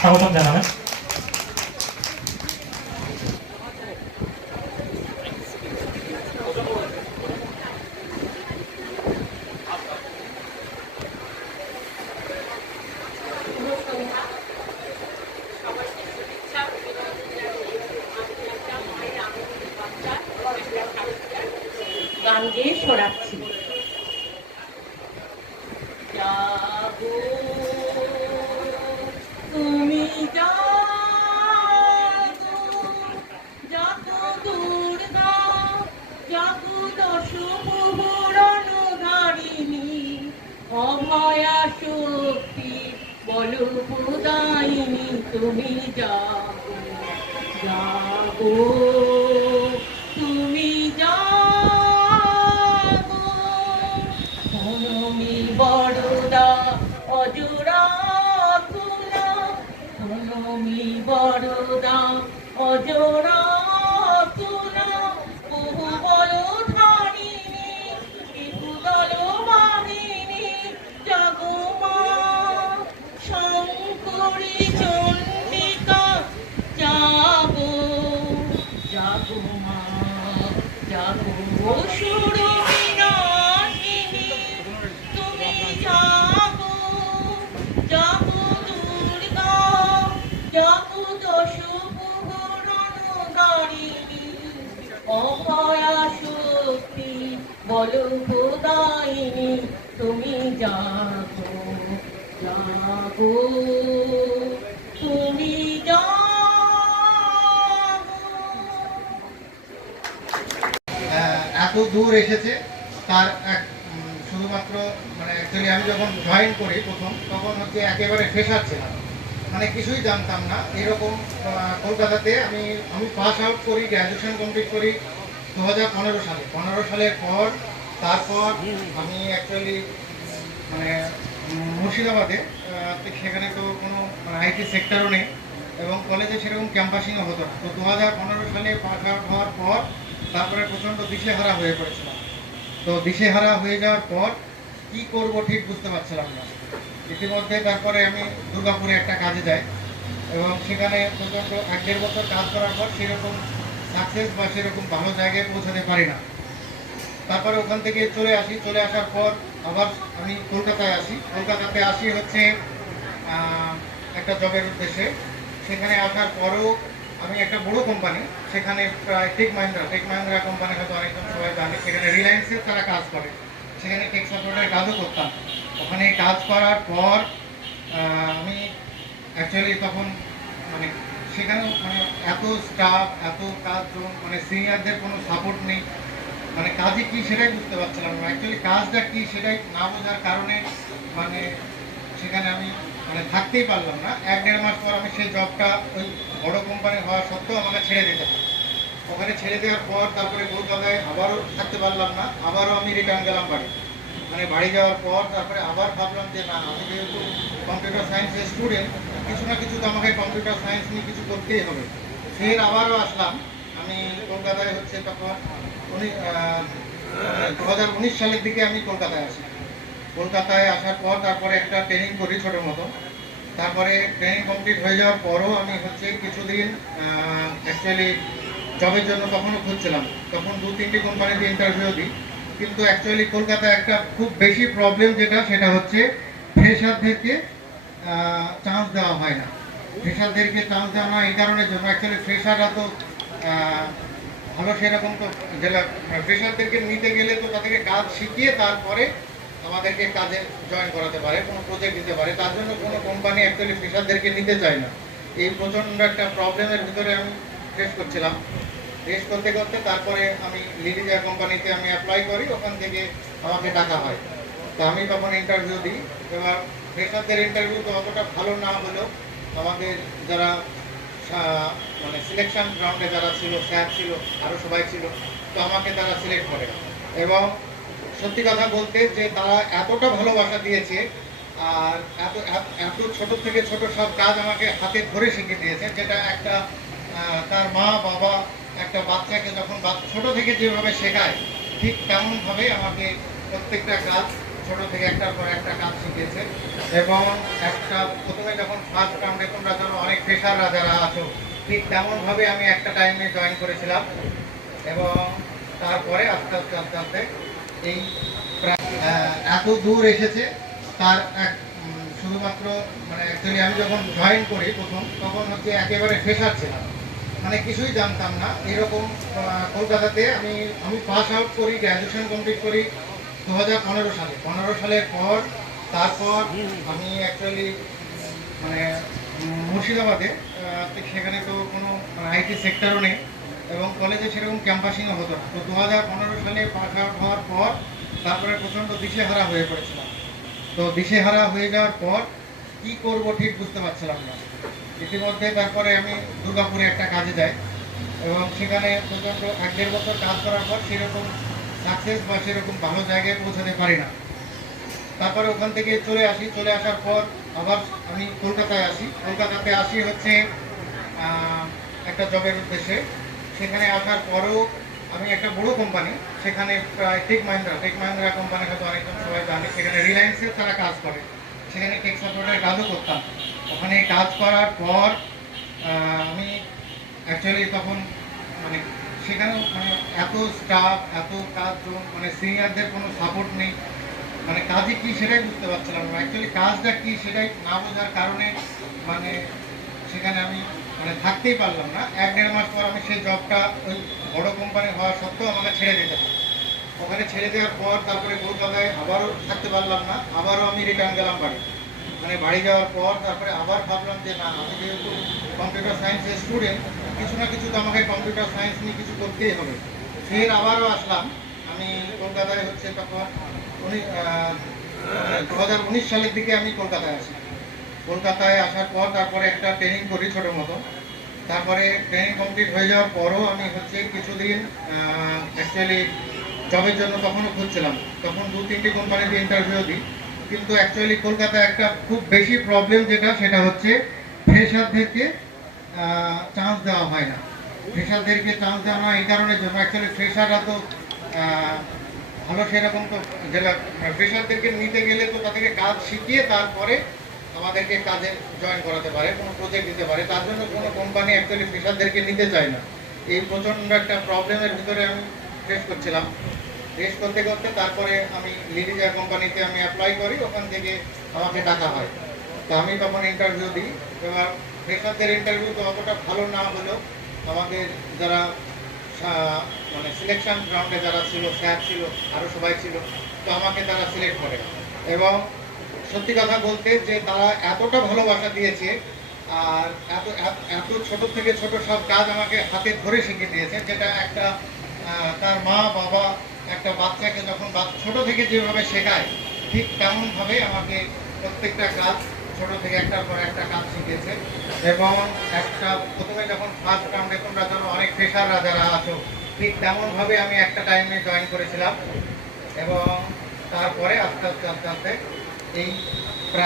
স্বাগতম জানাবেন। গান গেয়ে শোনাচ্ছি। যাবো তুমি যাবো, যত দুর্গা যত দশ পুরাণ ধারিণী, অভয়া শক্তি বলো প্রদায়িনী, তুমি যাবো যাবো তুমি যাবো। তুমি বড়দা অজোড়া তুলা, তুমি বড়দা অজোড়া তুলা, বহু বল ধারিণী বিপুদল বাহিনী, জগমা শঙ্করী চণ্ডিকা, যাবো যাবো মা যাবো সুর বিনাশিনী, তুমি যাবো যাবো দুর্গা যাবো দশ পুরাণ ধারিণী, অভয়া শক্তি বলো প্রদায়িনী, তুমি যাবো যাবো তুমি যাবো। এত দূর এসেছে তার এক শুধুমাত্র মানে অ্যাকচুয়ালি আমি যখন জয়েন করি প্রথম, তখন হচ্ছে একেবারে ফ্রেশার ছিলাম, মানে কিছুই জানতাম না। এরকম কলকাতাতে আমি পাস আউট করি, গ্র্যাজুয়েশন কমপ্লিট করি 2015 সালে। 15 সালের পর তারপর আমি অ্যাকচুয়ালি মানে মুর্শিদাবাদে, সেখানে তো কোনো আইটি সেক্টরও নেই এবং কলেজে সেরকম ক্যাম্পাসিংও হতো না। তো 2015 সালে পাস আউট হওয়ার পর তারপরে প্রচণ্ড দিশেহারা হয়ে পড়েছিলাম। তো দিশেহারা হয়ে যাওয়ার পর কি করব ঠিক বুঝতে পারছিলাম না। ইতিমধ্যে তারপরে আমি দুর্গাপুরে একটা কাজে যাই এবং সেখানে প্রচণ্ড 1-1.5 বছর কাজ করার পর সেরকম সাকসেস বা সেরকম ভালো জায়গায় পৌঁছাতে পারি না। তারপরে ওখান থেকে চলে আসি। চলে আসার পর আবার আমি কলকাতায় আসি। কলকাতাতে আসি হচ্ছে একটা জবের উদ্দেশ্যে। সেখানে আসার পরও আমি একটা বড় কোম্পানি, সেখানে প্রায় টেক মাহিন্দ্রা কোম্পানি, হয়তো অনেকজন সবাই জানে, সেখানে রিলায়েন্সের তারা কাজ করে, সেখানে টেক সাপোর্টের কাজও করতাম। ওখানে কাজ করার পর আমি অ্যাকচুয়ালি তখন মানে সেখানেও মানে এত স্টাফ, এত কাজজন, মানে সিনিয়রদের কোনো সাপোর্ট নেই, মানে কাজে কি সেটাই বুঝতে পারছিলাম না। অ্যাকচুয়ালি কাজটা কি সেটাই না বোঝার কারণে মানে সেখানে আমি মানে থাকতেই পারলাম না। 1-1.5 মাস পর আমি সেই জবটা ওই বড় কোম্পানি হওয়া সত্ত্বেও আমাকে ছেড়ে দিতে হয়। ওখানে ছেড়ে দেওয়ার পর তারপরে কলকাতায় আবারও থাকতে পারলাম না, আবারও আমি রিটার্ন গেলাম বাড়ি। মানে বাড়ি যাওয়ার পর তারপরে আবার ভাবলাম যে না, আমি যেহেতু কম্পিউটার সায়েন্সের স্টুডেন্ট, কিছু না কিছু তো আমাকে কম্পিউটার সায়েন্স নিয়ে কিছু করতেই হবে। ফের আবারও আসলাম আমি কলকাতায়। হচ্ছে তখন 2019 সালের দিকে আমি কলকাতায় আসি। কলকাতায় আসার পর তারপরে একটা ট্রেনিং করি ছোটো মতো। তারপরে ট্রেনিং কমপ্লিট হয়ে যাওয়ার পরও আমি হচ্ছে কিছুদিন অ্যাকচুয়ালি জবের জন্য তখনও খুঁজছিলাম। তখন 2-3টি কোম্পানিতে ইন্টারভিউ দিই, কিন্তু অ্যাকচুয়ালি কলকাতায় একটা খুব বেশি প্রবলেম যেটা, সেটা হচ্ছে ফ্রেশারদেরকে চান্স দেওয়া হয় না। ফ্রেশারদেরকে চান্স দেওয়া হয় এই কারণের জন্য, অ্যাকচুয়ালি ফ্রেশাররা তো ভালো সেরকম তো জেলা ফ্রেশারদেরকে নিতে গেলে তো তাদেরকে কাজ শিখিয়ে তারপরে আমাদেরকে কাজে জয়েন করাতে পারে, কোনো প্রজেক্ট দিতে পারে। তার জন্য কোনো কোম্পানি অ্যাকচুয়ালি ফ্রেশারদেরকে নিতে চায় না। এই প্রচণ্ড একটা প্রবলেমের ভিতরে আমি ফেস করছিলাম। ফেস করতে করতে তারপরে আমি লিডিজা কোম্পানিতে আমি অ্যাপ্লাই করি, ওখান থেকে আমাকে ডাকা হয়। তো আমি তখন ইন্টারভিউ দিই। এবার ফ্রেশারদের ইন্টারভিউ তো অতটা ভালো না হলেও আমাদের যারা মানে সিলেকশন রাউন্ডে যারা ছিল, স্যার ছিল, আরও সবাই ছিল, তো আমাকে তারা সিলেক্ট করে। এবং সত্যি কথা বলতে যে তারা এতটা ভালোবাসা দিয়েছে আর এত এত ছোট থেকে ছোট সব কাজ আমাকে হাতে ধরে শিখিয়ে দিয়েছে, যেটা একটা তার মা বাবা একটা বাচ্চাকে যখন ছোট থেকে যেভাবে শেখায় ঠিক তেমনভাবে আমাকে প্রত্যেকটা কাজ ছোট থেকে একটার পর একটা কাজ শিখেছে এবং একটা প্রথমে যখন ফার্স্ট রাউন্ডে তোমরা ধরো অনেক ফ্রেশাররা যারা আছো ঠিক তেমনভাবে আমি একটা টাইমে জয়েন করেছিলাম এবং তারপরে আস্তে আস্তে আস্তে আস্তে এই প্রায় এত দূর এসেছে তার এক শুধুমাত্র মানে অ্যাকচুয়ালি আমি যখন জয়েন করি প্রথম তখন হচ্ছে একেবারে ফ্রেশার ছিলাম, মানে কিছুই জানতাম না এরকম। কলকাতাতে আমি পাস আউট করি, গ্র্যাজুয়েশন কমপ্লিট করি 2015 সালে। 15 সালের পর তারপর আমি অ্যাকচুয়ালি মানে মুর্শিদাবাদে সেখানে তো কোনো আইটি সেক্টরও নেই এবং কলেজে সেরকম ক্যাম্পাসিংও হতো না। তো 2015 সালে পাস আউট হওয়ার পর তারপরে প্রচণ্ড দিশেহারা হয়ে পড়েছিলাম। তো দিশেহারা হয়ে যাওয়ার পর কি করব ঠিক বুঝতে পারছিলাম না। ইতিমধ্যে তারপরে আমি দুর্গাপুরে একটা কাজে যাই এবং সেখানে প্রচণ্ড 1-1.5 বছর কাজ করার পর সেরকম সাকসেস বা সেরকম ভালো জায়গায় পৌঁছাতে পারি না। তারপরে ওখান থেকে চলে আসি, চলে আসার পর আবার আমি কলকাতায় আসি। কলকাতাতে আসি হচ্ছে একটা জবের উদ্দেশ্যে। সেখানে আসার পরেও আমি একটা বড় কোম্পানি, সেখানে প্রায় টেক মাহিন্দ্রা কোম্পানি হয়তো অনেকজন সবাই জানে, সেখানে রিলায়েন্সের তারা কাজ করে, সেখানে টেক সাপোর্টের কাজও করতাম। ওখানে কাজ করার পর আমি অ্যাকচুয়ালি তখন মানে সেখানেও মানে এত স্টাফ, এত কাজজন, মানে সিনিয়রদের কোনো সাপোর্ট নেই, মানে কাজে কি সেটাই বুঝতে পারছিলাম না। অ্যাকচুয়ালি কাজটা কি সেটাই না বোঝার কারণে মানে সেখানে আমি মানে থাকতেই পারলাম না। 1-1.5 মাস পর আমি সেই জবটা ওই বড় কোম্পানি হওয়া সত্ত্বেও আমাকে ছেড়ে দিতে হয়। ওখানে ছেড়ে দেওয়ার পর তারপরে কলকাতায় আবারও থাকতে পারলাম না, আবারও আমি রিটার্ন গেলাম বাড়ি। মানে বাড়ি যাওয়ার পর তারপরে আবার ভাবলাম যে না, আমি যেহেতু কম্পিউটার সায়েন্সের স্টুডেন্ট, কিছু না কিছু তো আমাকে কম্পিউটার সায়েন্স নিয়ে কিছু করতেই হবে। ফের আবারও আসলাম আমি কলকাতায়, হচ্ছে তখন 2019 সালের দিকে আমি কলকাতায় আসি। কলকাতায় আসার পর তারপরে একটা ট্রেনিং করি ছোটো মতো। তারপরে ট্রেনিং কমপ্লিট হয়ে যাওয়ার পরও আমি হচ্ছে কিছুদিন অ্যাকচুয়ালি জবের জন্য তখনও খুঁজছিলাম। তখন 2-3টি কোম্পানিতে ইন্টারভিউ দিই, কিন্তু অ্যাকচুয়ালি কলকাতায় একটা খুব বেশি প্রবলেম যেটা, সেটা হচ্ছে ফ্রেশারদেরকে চান্স দেওয়া হয় না। ফ্রেশারদেরকে চান্স দেওয়া হয় এই কারণের জন্য, অ্যাকচুয়ালি ফ্রেশাররা তো ভালো সেরকম তো যেটা ফ্রেশারদেরকে নিতে গেলে তো তাদেরকে কাজ শিখিয়ে তারপরে আমাদেরকে কাজে জয়েন করাতে পারে, কোনো প্রজেক্ট দিতে পারে। তার জন্য কোনো কোম্পানি অ্যাকচুয়ালি ফ্রেশারদেরকে নিতে চায় না। এই প্রচণ্ড একটা প্রবলেমের ভিতরে আমি ফেস করছিলাম। ফেস করতে করতে তারপরে আমি লিডিজা কোম্পানিতে আমি অ্যাপ্লাই করি, ওখান থেকে আমাকে ডাকা হয়। তো আমি তখন ইন্টারভিউ দিই। এবার ফ্রেশারদের ইন্টারভিউ তো অতটা ভালো না হলেও আমাদের যারা মানে সিলেকশন রাউন্ডে যারা ছিল, স্যার ছিল, আরও সবাই ছিল, তো আমাকে তারা সিলেক্ট করে। এবং সত্যি কথা বলতে যে তারা এতটা ভালোবাসা দিয়েছে আর এত এত ছোট থেকে ছোট সব কাজ আমাকে হাতে ধরে শিখিয়ে দিয়েছে, যেটা একটা তার মা বাবা একটা বাচ্চাকে যখন ছোট থেকে যেভাবে শেখায় ঠিক তেমনভাবে আমাকে প্রত্যেকটা কাজ ছোট থেকে একটার পর একটা কাজ শিখেছে। এবং একটা প্রথমে যখন ফার্স্ট রাউন্ডে তোমরা ধরো অনেক ফ্রেশাররা যারা আছো ঠিক তেমনভাবে আমি একটা টাইমে জয়েন করেছিলাম এবং তারপরে আস্তে আস্তে আস্তে আস্তে এই